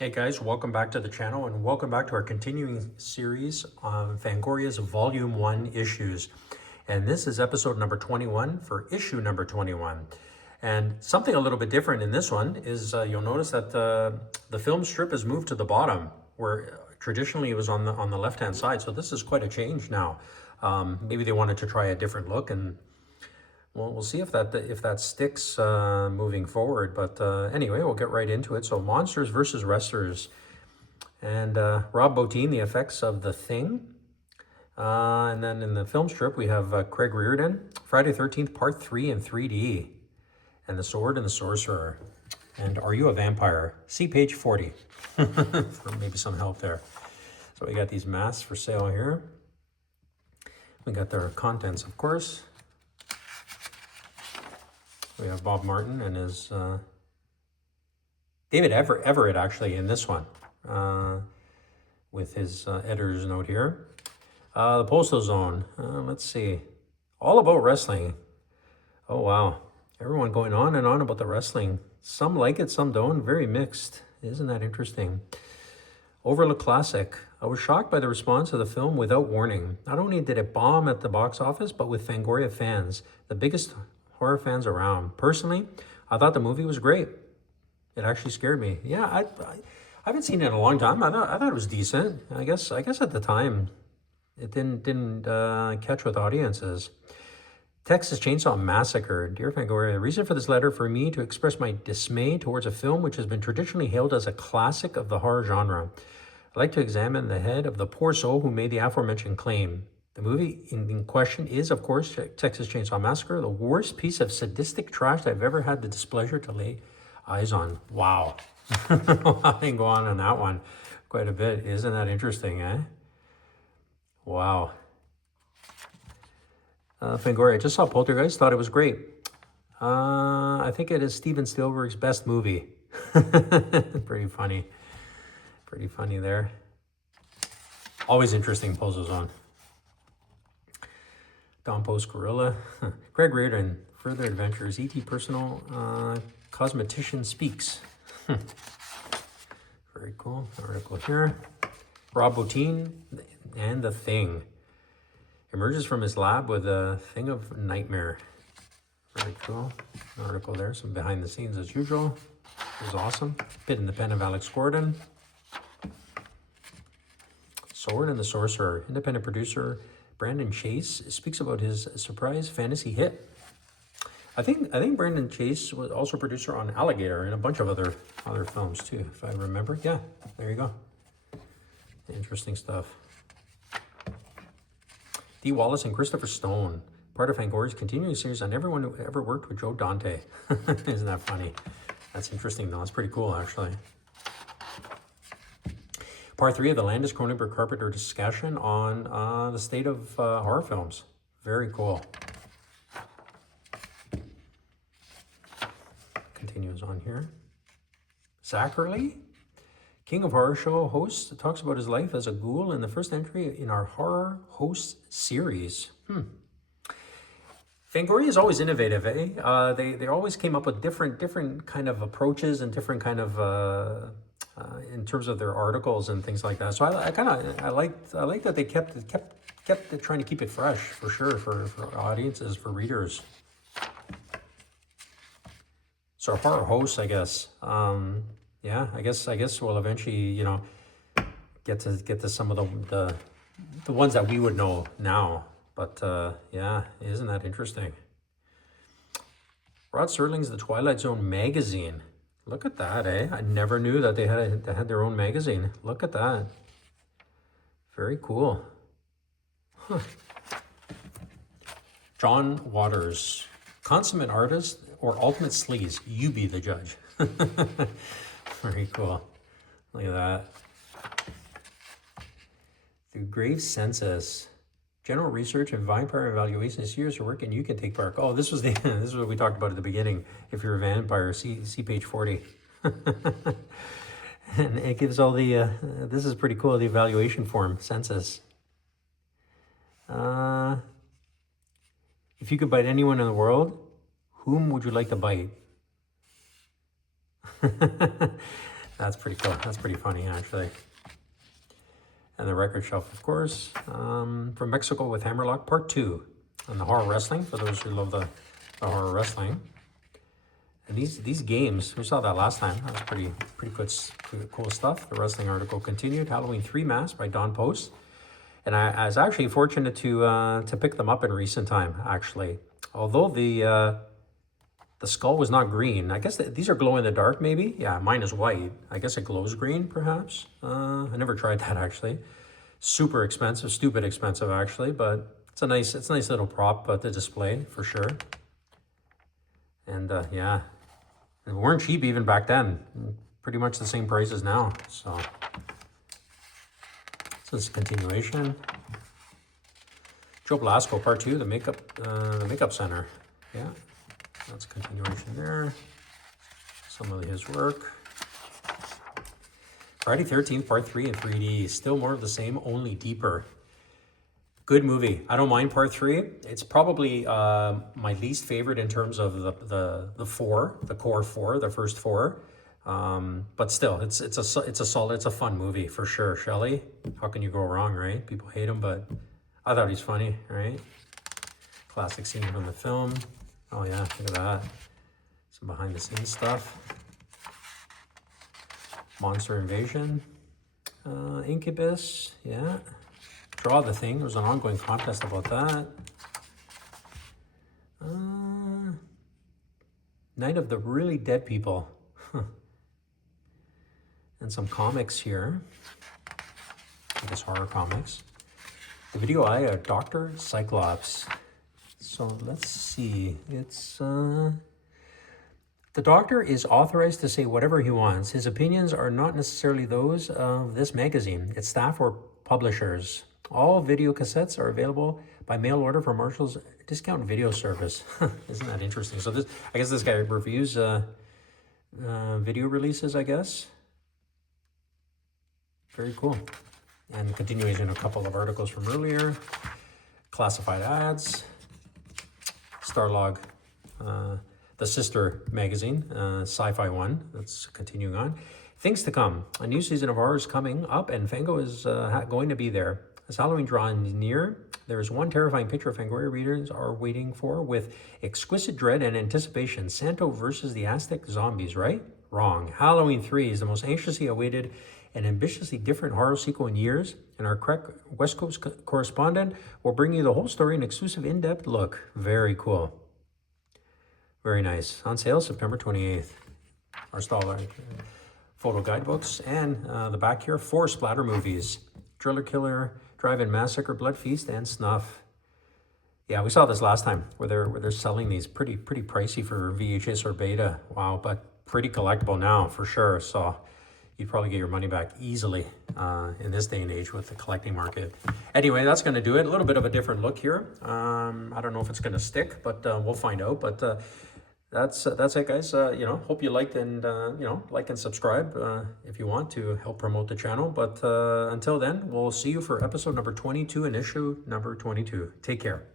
Hey guys, welcome back to the channel and welcome back to our continuing series on Fangoria's Volume 1 issues. And this is episode number 21 for issue number 21. And something a little bit different in this one is you'll notice that the film strip is moved to the bottom, where traditionally it was on the left-hand side. So this is quite a change now. Maybe they wanted to try a different look, and well, we'll see if that sticks moving forward. But anyway, we'll get right into it. So Monsters versus Wrestlers. And Rob Bottin, the effects of The Thing. And then in the film strip, we have Craig Reardon, Friday 13th, Part 3 in 3D. And The Sword and the Sorcerer. And Are You a Vampire? See page 40 for maybe some help there. So we got these masks for sale here. We got their contents, of course. We have Bob Martin and his David Everett actually in this one with his editor's note here. The Postal Zone, let's see, all about wrestling. Oh wow, everyone going on and on about the wrestling. Some like it, some don't, very mixed. Isn't that interesting? Overlook Classic. I was shocked by the response of the film without warning. Not only did it bomb at the box office, but with Fangoria fans, the biggest horror fans around. Personally, I thought the movie was great. It actually scared me. Yeah, I haven't seen it in a long time. I thought it was decent. I guess at the time it didn't catch with audiences. Texas Chainsaw Massacre. Dear Fangoria, the reason for this letter for me to express my dismay towards a film which has been traditionally hailed as a classic of the horror genre. I'd like to examine the head of the poor soul who made the aforementioned claim. The movie in question is, of course, Texas Chainsaw Massacre, the worst piece of sadistic trash I've ever had the displeasure to lay eyes on. Wow. I can go on that one quite a bit. Isn't that interesting, eh? Wow. Fangoria, I just saw Poltergeist, thought it was great. I think it is Steven Spielberg's best movie. Pretty funny. Pretty funny there. Always interesting puzzles on. Don Post Gorilla. Craig Reardon, Further Adventures. E.T. Personal Cosmetician Speaks. Very cool. Article here. Rob Bottin and The Thing. Emerges from his lab with a thing of nightmare. Very cool. An article there. Some behind the scenes as usual. It was awesome. Bit in the pen of Alex Gordon. Sword and the Sorcerer. Independent producer Brandon Chase speaks about his surprise fantasy hit. I think Brandon Chase was also producer on Alligator and a bunch of other films too, if I remember. Yeah, there you go. Interesting stuff. Dee Wallace and Christopher Stone, part of Fangoria's continuing series on everyone who ever worked with Joe Dante. Isn't that funny? That's interesting though. It's pretty cool actually. Part 3 of the Landis Cronenberg Carpenter discussion on the state of horror films. Very cool. Continues on here. Zachary, King of Horror Show host, talks about his life as a ghoul in the first entry in our Horror Host series. Fangoria is always innovative, eh? They always came up with different kind of approaches and different kind of in terms of their articles and things like that. So I like that they kept trying to keep it fresh for sure for audiences, for readers. So horror hosts, I guess. Yeah, I guess we'll eventually, get to some of the ones that we would know now. But yeah, isn't that interesting? Rod Serling's The Twilight Zone magazine. Look at that, eh? I never knew that they had their own magazine. Look at that. Very cool. Huh. John Waters, consummate artist or ultimate sleaze, you be the judge. Very cool. Look at that. Through Grave Census, general research and vampire evaluation is years of work, and you can take part. Oh, this is what we talked about at the beginning. If you're a vampire, see page 40. And it gives all the. This is pretty cool. The evaluation form, census. If you could bite anyone in the world, whom would you like to bite? That's pretty cool. That's pretty funny, actually. And the record shelf, of course, from Mexico with Hammerlock Part 2. And the horror wrestling, for those who love the horror wrestling. And these games, we saw that last time. That was pretty good, cool stuff. The wrestling article continued. Halloween 3 Mask by Don Post. And I was actually fortunate to pick them up in recent time, actually. Although the skull was not green. I guess these are glow in the dark, maybe. Yeah, mine is white. I guess it glows green, perhaps. I never tried that, actually. Super expensive, stupid expensive, actually. But it's a nice little prop to display, for sure. And yeah, they weren't cheap even back then. Pretty much the same price as now. So it's a continuation. Joe Blasco, Part 2, the makeup center. Yeah. That's a continuation there. Some of his work. Friday 13th, Part 3 in 3D. Still more of the same, only deeper. Good movie. I don't mind Part 3. It's probably my least favorite in terms of the core four, the first four. But still, it's a fun movie for sure. Shelley, how can you go wrong, right? People hate him, but I thought he's funny, right? Classic scene from the film. Oh yeah, look at that. Some behind the scenes stuff. Monster Invasion. Incubus, yeah. Draw the Thing. There was an ongoing contest about that. Night of the Really Dead People. And some comics here. I guess horror comics. The Video Eye of Dr. Cyclops. So let's see. It's the doctor is authorized to say whatever he wants. His opinions are not necessarily those of this magazine, its staff or publishers. All video cassettes are available by mail order from Marshall's discount video service. Isn't that interesting? So I guess this guy reviews video releases, I guess. Very cool. And continuation, a couple of articles from earlier. Classified ads. Starlog, the sister magazine, Sci-Fi One. That's continuing on. Things to come. A new season of horror is coming up, and Fango is going to be there. As Halloween draws near, there is one terrifying picture Fangoria readers are waiting for with exquisite dread and anticipation. Santo versus the Aztec zombies, right? Wrong. Halloween 3 is the most anxiously awaited and ambitiously different horror sequel in years, and our West Coast correspondent will bring you the whole story in an exclusive in-depth look. Very cool. Very nice. On sale September 28th. Our stall photo guidebooks, and the back here, 4 splatter movies. Driller Killer, Drive-In Massacre, Blood Feast, and Snuff. Yeah, we saw this last time where they're selling these pretty pricey for VHS or beta. Wow, but pretty collectible now for sure. So you'd probably get your money back easily in this day and age with the collecting market. Anyway, that's going to do it. A little bit of a different look here. I don't know if it's going to stick, but we'll find out. But that's it, guys. Hope you liked, and like and subscribe if you want to help promote the channel. But until then, we'll see you for episode number 22 and issue number 22. Take care.